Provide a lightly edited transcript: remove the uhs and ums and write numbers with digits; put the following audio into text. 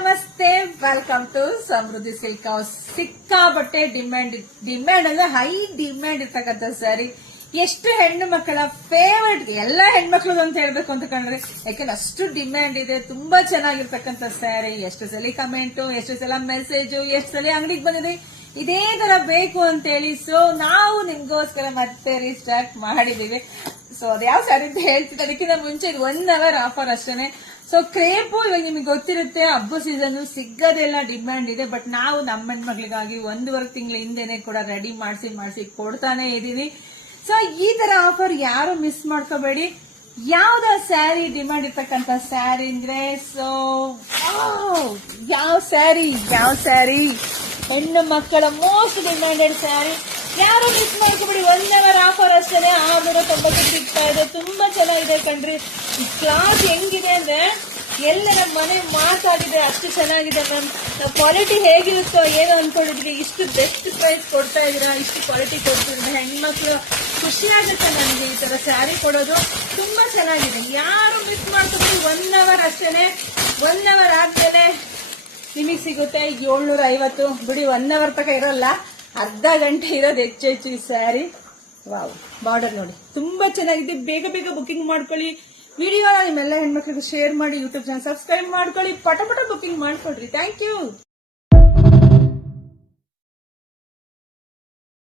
ನಮಸ್ತೆ, welcome to Samruddhi silk house. ಸಿಕ್ಕಾಬಟ್ಟೆ demand ಅಂದ್ರೆ ಹೈ ಡಿಮ್ಯಾಂಡ್ ಇರ್ತಕ್ಕಂಥ ಸ್ಯಾರಿ. ಎಷ್ಟು ಹೆಣ್ಣು ಮಕ್ಕಳ ಫೇವರೇಟ್, ಎಲ್ಲಾ ಹೆಣ್ಮಕ್ಳು ಅಂತ ಹೇಳ್ಬೇಕು ಅಂತ ಕಂಡ್ರೆ, ಯಾಕೆಂದ್ರೆ ಅಷ್ಟು ಡಿಮ್ಯಾಂಡ್ ಇದೆ. ತುಂಬಾ ಚೆನ್ನಾಗಿರ್ತಕ್ಕಂಥ ಸ್ಯಾರಿ. ಎಷ್ಟು ಸಲ ಕಮೆಂಟು, ಎಷ್ಟು ಸಲ ಮೆಸೇಜು, ಎಷ್ಟು ಸಲ ಅಂಗಡಿಗೆ ಬಂದಿದೆ ಇದೇ ತರ ಬೇಕು ಅಂತ ಹೇಳಿ. ಸೊ ನಾವು ನಿಮ್ಗೋಸ್ಕರ ಮತ್ತೆ ರೀಸ್ಟಾರ್ಟ್ ಮಾಡಿದೀವಿ. ಸೊ ಅದ್ ಯಾವ ಸ್ಯಾರಿ ಅಂತ ಹೇಳ್ತಿದ್ದೆ. ಅದಕ್ಕಿಂತ ಮುಂಚೆ ಇದು 1 hour ಆಫರ್ ಅಷ್ಟೇನೆ. ಸೊ ಕ್ರೇಪು ಇವಾಗ ನಿಮಗೆ ಗೊತ್ತಿರುತ್ತೆ, ಹಬ್ಬ ಸೀಸನ್ ಸಿಗದೆಲ್ಲ ಡಿಮ್ಯಾಂಡ್ ಇದೆ. ಬಟ್ ನಾವು ನಮ್ಮ ಹೆಣ್ಮಕ್ಳಿಗಾಗಿ 1.5 ತಿಂಗಳ ಹಿಂದೆನೆ ಕೂಡ ರೆಡಿ ಮಾಡಿಸಿ ಕೊಡ್ತಾನೆ ಇದೀವಿ. ಸೊ ಈ ತರ ಆಫರ್ ಯಾರು ಮಿಸ್ ಮಾಡ್ಕೋಬೇಡಿ. ಯಾವ್ದ ಸ್ಯಾರಿ ಡಿಮ್ಯಾಂಡ್ ಇರ್ತಕ್ಕಂಥ ಸ್ಯಾರಿ ಅಂದ್ರೆ, ಸೊ ಯಾವ ಸ್ಯಾರಿ ಹೆಣ್ಣು ಮಕ್ಕಳ ಮೋಸ್ಟ್ ಡಿಮ್ಯಾಂಡೆಡ್ ಸ್ಯಾರಿ. ಯಾರು ಮಿಸ್ ಮಾಡ್ಕೋಬೇಡಿ. 1 hour ಆಫರ್ ಅಷ್ಟೇನೆ. 690 ಸಿಗ್ತಾ ಇದೆ. ತುಂಬಾ ಚೆನ್ನಾಗಿದೆ ಕಣ್ರಿ. ಈ ಕ್ಲಾತ್ ಹೆಂಗಿದೆ ಅಂದ್ರೆ ಎಲ್ಲರ ಮನೆ ಮಾತಾಡಿದ್ರೆ ಅಷ್ಟು ಚೆನ್ನಾಗಿದೆ ಮ್ಯಾಮ್. ನಾವು ಕ್ವಾಲಿಟಿ ಹೇಗಿರುತ್ತೋ ಏನೋ ಅನ್ಕೊಂಡಿದ್ವಿ, ಇಷ್ಟು ಬೆಸ್ಟ್ ಪ್ರೈಸ್ ಕೊಡ್ತಾ ಇದೀರಾ, ಇಷ್ಟು ಕ್ವಾಲಿಟಿ ಕೊಡ್ತಿದ್ರೆ ಹೆಣ್ಮಕ್ಳು ಖುಷಿ ಆಗುತ್ತೆ ನನಗೆ. ಈ ತರ ಸ್ಯಾರಿ ಕೊಡೋದು ತುಂಬಾ ಚೆನ್ನಾಗಿದೆ. ಯಾರು ಮಿಸ್ ಮಾಡ್ಕೋಬೇಡಿ. 1 hour ಅಷ್ಟೇನೆ. 1 hour ಆದ್ಮೇಲೆ ನಿಮಗೆ ಸಿಗುತ್ತೆ 750. ಬಿಡಿ, 1 hour ತನಕ ಇರಲ್ಲ, ಅರ್ಧ ಗಂಟೆ ಇರೋದು ಹೆಚ್ಚು ಈ ಸ್ಯಾರಿ. ವಾವ್, ಬಾರ್ಡರ್ ನೋಡಿ ತುಂಬಾ ಚೆನ್ನಾಗಿದೆ. ಬೇಗ ಬೇಗ ಬುಕಿಂಗ್ ಮಾಡ್ಕೊಳ್ಳಿ. ವಿಡಿಯೋನ ನಿಮ್ಮೆಲ್ಲ ಹೆಣ್ಮಕ್ಳಿಗೆ ಶೇರ್ ಮಾಡಿ, ಯೂಟ್ಯೂಬ್ ಚಾನಲ್ ಸಬ್ಸ್ಕ್ರೈಬ್ ಮಾಡ್ಕೊಳ್ಳಿ. ಪಟ ಬುಕಿಂಗ್ ಮಾಡ್ಕೊಡ್ರಿ. Thank you.